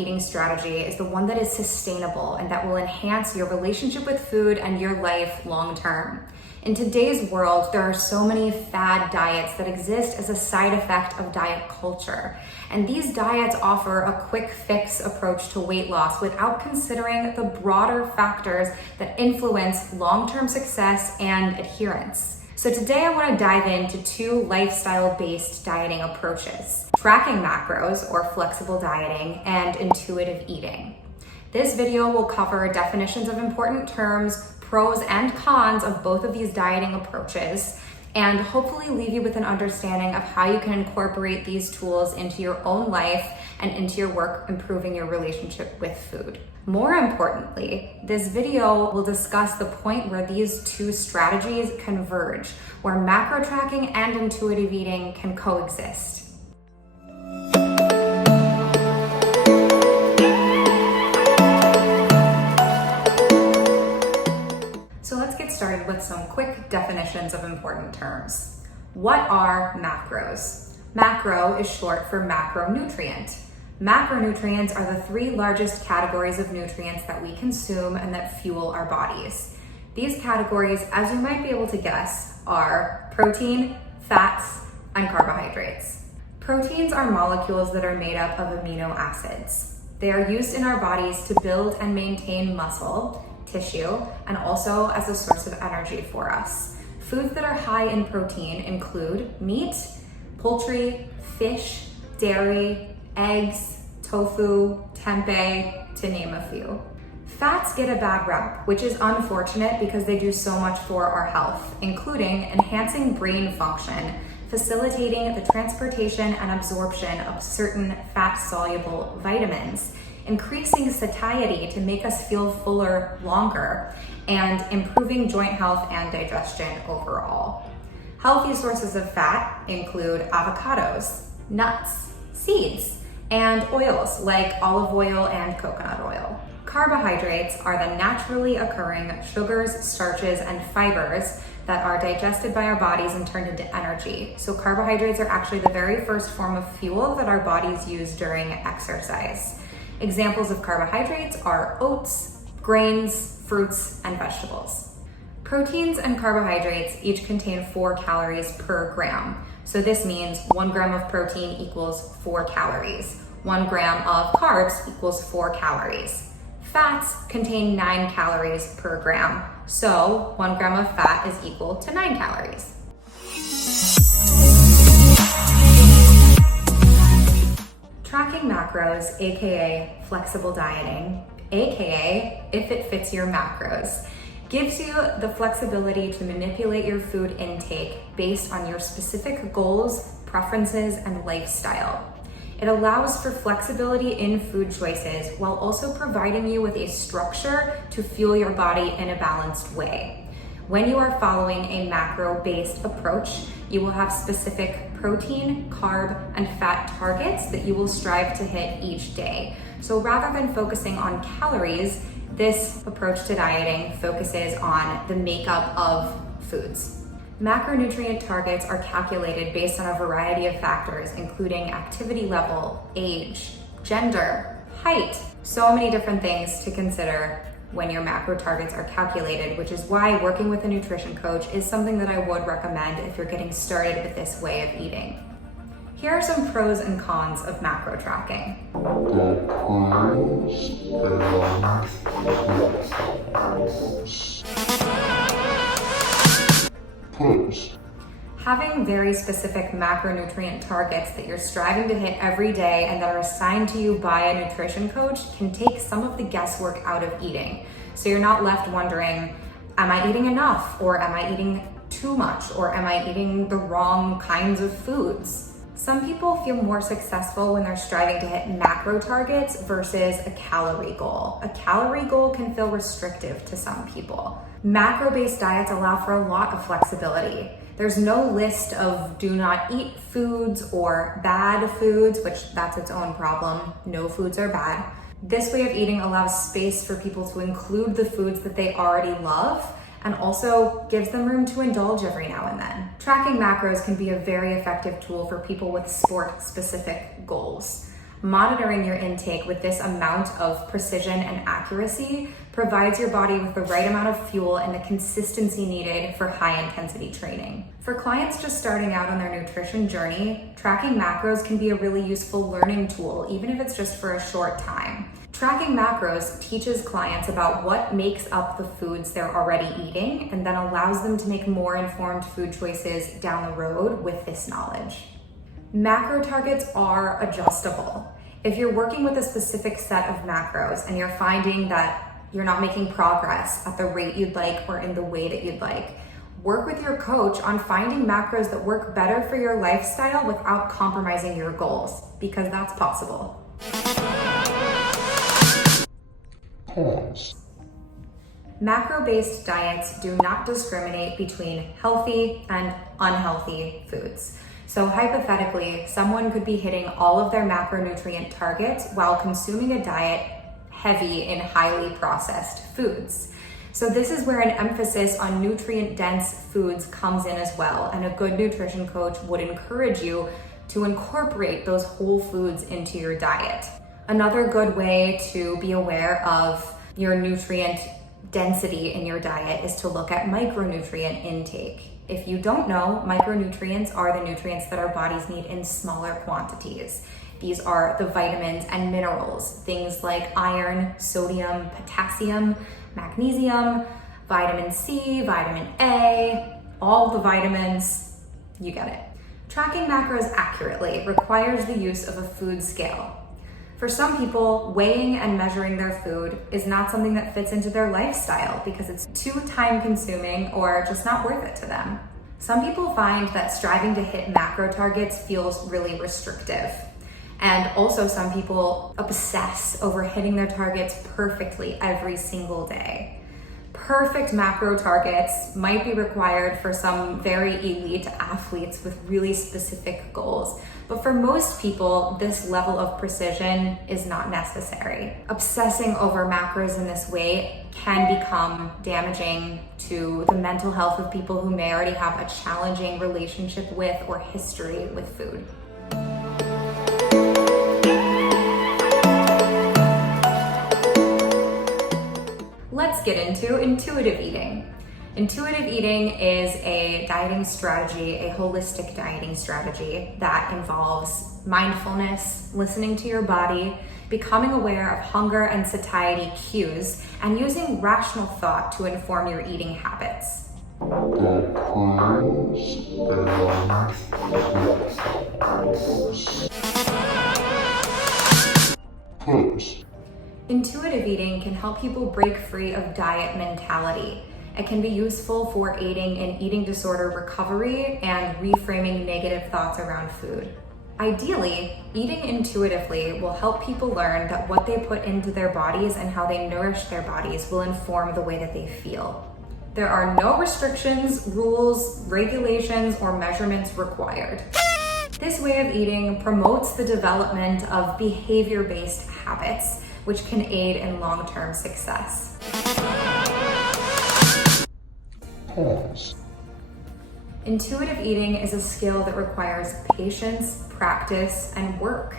eating strategy is the one that is sustainable and that will enhance your relationship with food and your life long term. In today's world, there are so many fad diets that exist as a side effect of diet culture. And these diets offer a quick fix approach to weight loss without considering the broader factors that influence long-term success and adherence. So today I want to dive into two lifestyle-based dieting approaches: tracking macros or flexible dieting and intuitive eating. This video will cover definitions of important terms, pros and cons of both of these dieting approaches, and hopefully leave you with an understanding of how you can incorporate these tools into your own life and into your work improving your relationship with food. More importantly, this video will discuss the point where these two strategies converge, where macro tracking and intuitive eating can coexist. So let's get started with some quick definitions of important terms. What are macros? Macro is short for macronutrient. Macronutrients are the three largest categories of nutrients that we consume and that fuel our bodies. These categories, as you might be able to guess, are protein, fats, and carbohydrates. Proteins are molecules that are made up of amino acids. They are used in our bodies to build and maintain muscle, tissue, and also as a source of energy for us. Foods that are high in protein include meat, poultry, fish, dairy, eggs, tofu, tempeh, to name a few. Fats get a bad rap, which is unfortunate because they do so much for our health, including enhancing brain function, facilitating the transportation and absorption of certain fat-soluble vitamins, increasing satiety to make us feel fuller longer, and improving joint health and digestion overall. Healthy sources of fat include avocados, nuts, seeds, and oils like olive oil and coconut oil. Carbohydrates are the naturally occurring sugars, starches, and fibers that are digested by our bodies and turned into energy. So carbohydrates are actually the very first form of fuel that our bodies use during exercise. Examples of carbohydrates are oats, grains, fruits, and vegetables. Proteins and carbohydrates each contain 4 calories per gram. So this means 1 gram of protein equals 4 calories. 1 gram of carbs equals 4 calories. Fats contain 9 calories per gram. So 1 gram of fat is equal to 9 calories. Tracking macros, aka flexible dieting, aka if it fits your macros, gives you the flexibility to manipulate your food intake based on your specific goals, preferences, and lifestyle. It allows for flexibility in food choices while also providing you with a structure to fuel your body in a balanced way. When you are following a macro-based approach, you will have specific protein, carb, and fat targets that you will strive to hit each day. So rather than focusing on calories, this approach to dieting focuses on the makeup of foods. Macronutrient targets are calculated based on a variety of factors, including activity level, age, gender, height, so many different things to consider when your macro targets are calculated, which is why working with a nutrition coach is something that I would recommend if you're getting started with this way of eating. Here are some pros and cons of macro tracking. Pros. Having very specific macronutrient targets that you're striving to hit every day and that are assigned to you by a nutrition coach can take some of the guesswork out of eating. So you're not left wondering, am I eating enough? Or am I eating too much? Or am I eating the wrong kinds of foods? Some people feel more successful when they're striving to hit macro targets versus a calorie goal. A calorie goal can feel restrictive to some people. Macro-based diets allow for a lot of flexibility. There's no list of do not eat foods or bad foods, which that's its own problem. No foods are bad. This way of eating allows space for people to include the foods that they already love and also gives them room to indulge every now and then. Tracking macros can be a very effective tool for people with sport-specific goals. Monitoring your intake with this amount of precision and accuracy provides your body with the right amount of fuel and the consistency needed for high intensity training. For clients just starting out on their nutrition journey, tracking macros can be a really useful learning tool, even if it's just for a short time. Tracking macros teaches clients about what makes up the foods they're already eating and then allows them to make more informed food choices down the road with this knowledge. Macro targets are adjustable. If you're working with a specific set of macros and you're finding that you're not making progress at the rate you'd like or in the way that you'd like, work with your coach on finding macros that work better for your lifestyle without compromising your goals, because that's possible. Pause. Macro-based diets do not discriminate between healthy and unhealthy foods. So hypothetically, someone could be hitting all of their macronutrient targets while consuming a diet heavy in highly processed foods. So this is where an emphasis on nutrient-dense foods comes in as well, and a good nutrition coach would encourage you to incorporate those whole foods into your diet. Another good way to be aware of your nutrient density in your diet is to look at micronutrient intake. If you don't know, micronutrients are the nutrients that our bodies need in smaller quantities. These are the vitamins and minerals, things like iron, sodium, potassium, magnesium, vitamin C, vitamin A, all the vitamins, you get it. Tracking macros accurately requires the use of a food scale. For some people, weighing and measuring their food is not something that fits into their lifestyle because it's too time-consuming or just not worth it to them. Some people find that striving to hit macro targets feels really restrictive. And also some people obsess over hitting their targets perfectly every single day. Perfect macro targets might be required for some very elite athletes with really specific goals. But for most people, this level of precision is not necessary. Obsessing over macros in this way can become damaging to the mental health of people who may already have a challenging relationship with or history with food. Let's get into intuitive eating. Intuitive eating is a dieting strategy, a holistic dieting strategy that involves mindfulness, listening to your body, becoming aware of hunger and satiety cues, and using rational thought to inform your eating habits. Pause. Intuitive eating can help people break free of diet mentality. It can be useful for aiding in eating disorder recovery and reframing negative thoughts around food. Ideally, eating intuitively will help people learn that what they put into their bodies and how they nourish their bodies will inform the way that they feel. There are no restrictions, rules, regulations, or measurements required. This way of eating promotes the development of behavior-based habits, which can aid in long-term success. Pause. Intuitive eating is a skill that requires patience, practice, and work.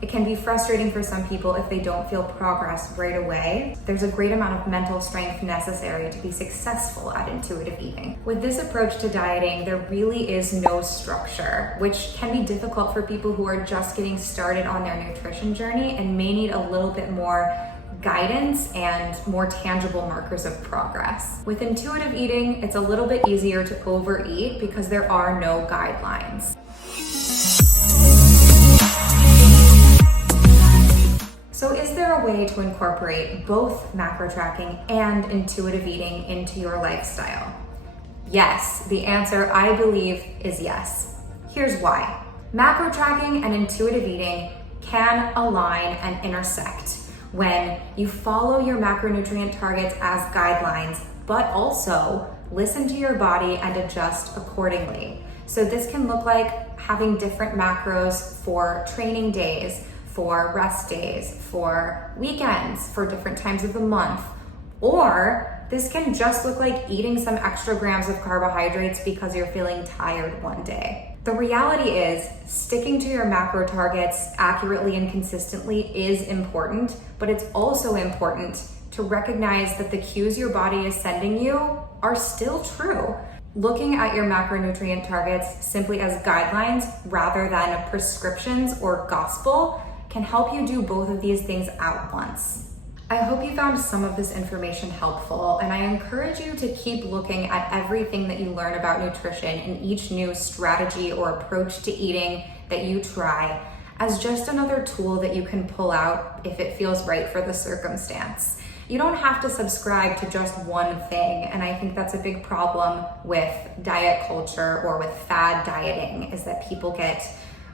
It can be frustrating for some people if they don't feel progress right away. There's a great amount of mental strength necessary to be successful at intuitive eating. With this approach to dieting, there really is no structure, which can be difficult for people who are just getting started on their nutrition journey and may need a little bit more guidance and more tangible markers of progress. With intuitive eating, it's a little bit easier to overeat because there are no guidelines. So is there a way to incorporate both macro tracking and intuitive eating into your lifestyle? Yes, the answer I believe is yes. Here's why. Macro tracking and intuitive eating can align and intersect when you follow your macronutrient targets as guidelines, but also listen to your body and adjust accordingly. So this can look like having different macros for training days, for rest days, for weekends, for different times of the month. Or this can just look like eating some extra grams of carbohydrates because you're feeling tired one day. The reality is, sticking to your macro targets accurately and consistently is important, but it's also important to recognize that the cues your body is sending you are still true. Looking at your macronutrient targets simply as guidelines rather than prescriptions or gospel can help you do both of these things at once. I hope you found some of this information helpful, and I encourage you to keep looking at everything that you learn about nutrition and each new strategy or approach to eating that you try as just another tool that you can pull out if it feels right for the circumstance. You don't have to subscribe to just one thing, and I think that's a big problem with diet culture or with fad dieting, is that people get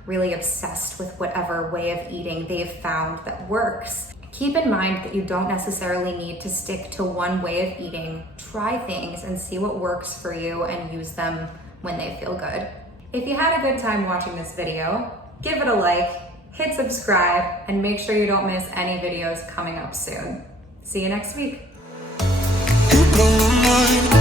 really obsessed with whatever way of eating they've found that works. Keep in mind that you don't necessarily need to stick to one way of eating. Try things and see what works for you and use them when they feel good. If you had a good time watching this video, give it a like, hit subscribe, and make sure you don't miss any videos coming up soon. See you next week. You blow my mind.